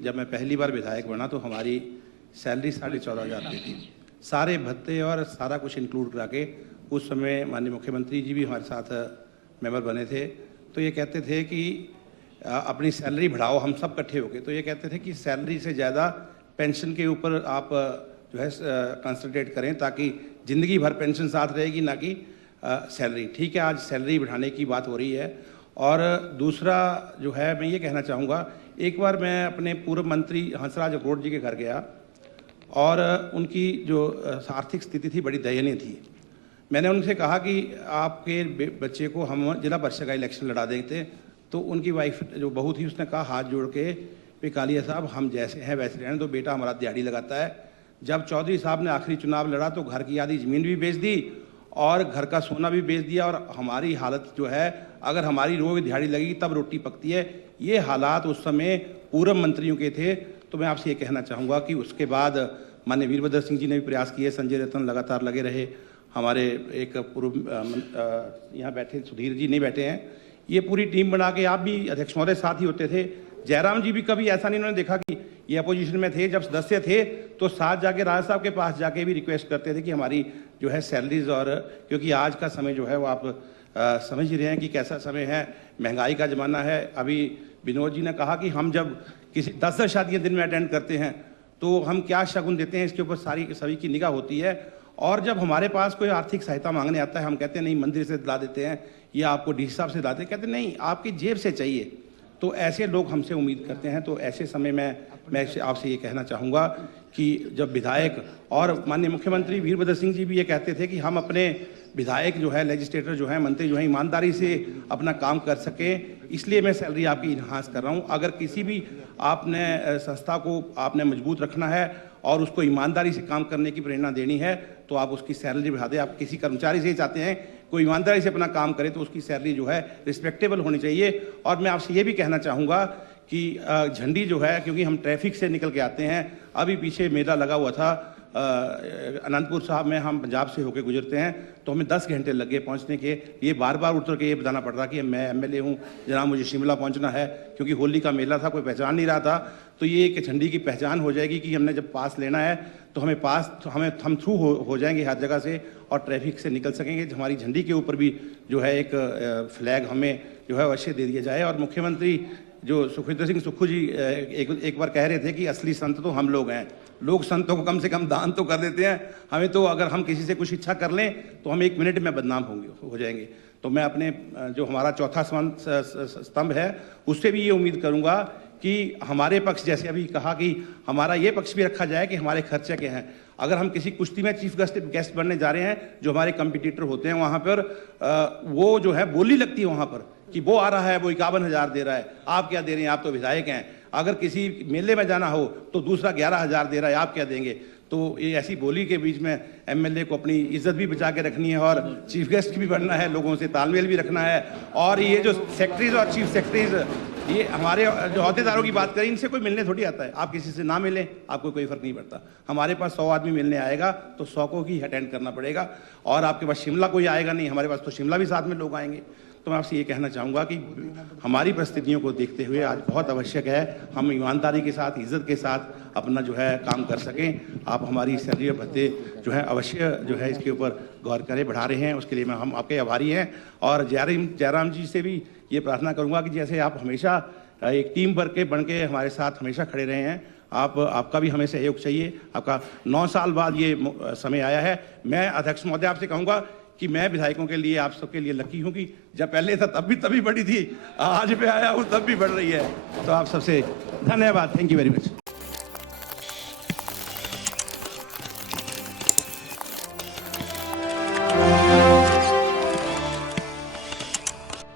जब मैं पहली बार विधायक बना तो हमारी सैलरी 14,500 रुपये थी, सारे भत्ते और सारा कुछ इंक्लूड करा के। उस समय माननीय मुख्यमंत्री जी भी हमारे साथ मेंबर बने थे, तो ये कहते थे कि अपनी सैलरी बढ़ाओ, हम सब इकट्ठे हो गए। तो ये कहते थे कि सैलरी से ज़्यादा पेंशन के ऊपर आप जो है कंसंट्रेट करें, ताकि ज़िंदगी भर पेंशन साथ रहेगी, ना कि सैलरी। ठीक है, आज सैलरी बढ़ाने की बात हो रही है। और दूसरा जो है, मैं ये कहना चाहूँगा, एक बार मैं अपने पूर्व मंत्री हंसराज अखरोट जी के घर गया और उनकी जो आर्थिक स्थिति थी बड़ी दयनीय थी। मैंने उनसे कहा कि आपके बच्चे को हम जिला परिषद का इलेक्शन लड़ा देते। तो उनकी वाइफ जो बहू थी उसने कहा हाथ जोड़ के, पे कालिया साहब हम जैसे हैं वैसे रहने दो, बेटा हमारा दिहाड़ी लगाता है। जब चौधरी साहब ने आखिरी चुनाव लड़ा तो घर की आधी ज़मीन भी बेच दी और घर का सोना भी बेच दिया, और हमारी हालत जो है, अगर हमारी रोज दिहाड़ी लगेगी तब रोटी पकती है। ये हालात उस समय पूर्व मंत्रियों के थे। तो मैं आपसे ये कहना चाहूँगा कि उसके बाद माननीय वीरभद्र सिंह जी ने भी प्रयास किए, संजय रतन लगातार लगे रहे, हमारे एक पूर्व यहाँ बैठे सुधीर जी नहीं बैठे हैं, ये पूरी टीम बना के, आप भी अध्यक्ष महोदय साथ ही होते थे। जयराम जी भी कभी ऐसा नहीं उन्होंने देखा कि ये अपोजिशन में थे, जब सदस्य थे तो साथ जाके राजा साहब के पास जाके भी रिक्वेस्ट करते थे कि हमारी जो है सैलरीज, और क्योंकि आज का समय जो है वो आप समझ ही रहे हैं कि कैसा समय है, महंगाई का ज़माना है। अभी विनोद जी ने कहा कि हम जब किसी 10 शादियाँ दिन में अटेंड करते हैं तो हम क्या शगुन देते हैं, इसके ऊपर सभी की निगाह होती है। और जब हमारे पास कोई आर्थिक सहायता मांगने आता है, हम कहते हैं नहीं मंदिर से दिला देते हैं या आपको डी साहब से दिलाते हैं, कहते हैं नहीं आपकी जेब से चाहिए। तो ऐसे लोग हमसे उम्मीद करते हैं। तो ऐसे समय में मैं आपसे ये कहना चाहूँगा कि जब विधायक और माननीय मुख्यमंत्री वीरभद्र सिंह जी भी ये कहते थे कि हम अपने विधायक जो है, लेजिस्लेटर जो है, मंत्री जो है, ईमानदारी से अपना काम कर सकें, इसलिए मैं सैलरी आपकी इन्हांस कर रहा हूँ। अगर किसी भी आपने संस्था को आपने मजबूत रखना है और उसको ईमानदारी से काम करने की प्रेरणा देनी है तो आप उसकी सैलरी बढ़ा दें। आप किसी कर्मचारी से ही चाहते हैं कोई ईमानदारी से अपना काम करे तो उसकी सैलरी जो है रिस्पेक्टेबल होनी चाहिए। और मैं आपसे ये भी कहना चाहूँगा कि झंडी जो है, क्योंकि हम ट्रैफिक से निकल के आते हैं, अभी पीछे मेला लगा हुआ था अनंतपुर साहब में, हम पंजाब से होकर गुजरते हैं तो हमें 10 घंटे लग गए पहुँचने के। ये बार बार उतर के ये बताना पड़ रहा कि मैं एमएलए हूँ जनाब, मुझे शिमला पहुँचना है, क्योंकि होली का मेला था, कोई पहचान नहीं रहा था। तो ये एक झंडी की पहचान हो जाएगी कि हमने जब पास लेना है तो हमें पास, तो हम थ्रू हो जाएंगे हर जगह से और ट्रैफिक से निकल सकेंगे। हमारी झंडी के ऊपर भी जो है एक फ्लैग हमें जो है अवश्य दे दिया जाए। और मुख्यमंत्री जो सुखविंदर सिंह सुक्खू जी एक बार कह रहे थे कि असली संत तो हम लोग हैं, लोग संतों को कम से कम दान तो कर देते हैं, हमें तो अगर हम किसी से कुछ इच्छा कर लें तो हम 1 मिनट में बदनाम हो जाएंगे। तो मैं अपने जो हमारा चौथा स्तंभ है उससे भी ये उम्मीद करूंगा कि हमारे पक्ष, जैसे अभी कहा कि हमारा ये पक्ष भी रखा जाए कि हमारे खर्चे क्या हैं। अगर हम किसी कुश्ती में चीफ गेस्ट बनने जा रहे हैं, जो हमारे कंपटीटर होते हैं वहाँ पर वो जो है बोली लगती है वहाँ पर कि वो आ रहा है, वो 51,000 दे रहा है, आप क्या दे रहे हैं, आप तो विधायक हैं। अगर किसी मेले में जाना हो तो दूसरा 11,000 दे रहा है, आप क्या देंगे। तो ये ऐसी बोली के बीच में एमएलए को अपनी इज्जत भी बचा के रखनी है और चीफ गेस्ट भी बनना है, लोगों से तालमेल भी रखना है। और ये जो सेक्रेटरीज और चीफ सेक्रेटरीज, ये हमारे जो अहदेदारों की बात करें, इनसे कोई मिलने थोड़ी आता है। आप किसी से ना मिलें, आपको कोई फर्क नहीं पड़ता। हमारे पास 100 आदमी मिलने आएगा तो 100 को ही अटेंड करना पड़ेगा। और आपके पास शिमला कोई आएगा नहीं, हमारे पास तो शिमला भी साथ में लोग आएंगे। तो मैं आपसे ये कहना चाहूँगा कि हमारी परिस्थितियों को देखते हुए आज बहुत आवश्यक है हम ईमानदारी के साथ, इज्जत के साथ अपना जो है काम कर सकें। आप हमारी सैलरी और भत्ते जो है अवश्य जो है इसके ऊपर गौर करें, बढ़ा रहे हैं, उसके लिए हम आपके आभारी हैं। और जयराम जी से भी ये प्रार्थना करूँगा कि जैसे आप हमेशा एक टीम वर्क के बन के हमारे साथ हमेशा खड़े रहे हैं, आपका भी हमें सहयोग चाहिए। आपका 9 साल बाद ये समय आया है। मैं अध्यक्ष महोदय आपसे कहूँगा कि मैं विधायकों के लिए, आप सबके लिए लकी हूँ कि जब पहले था तभी बढ़ी थी, आज पे आया हूँ तब भी बढ़ रही है। तो आप सबसे धन्यवाद। Thank you very much.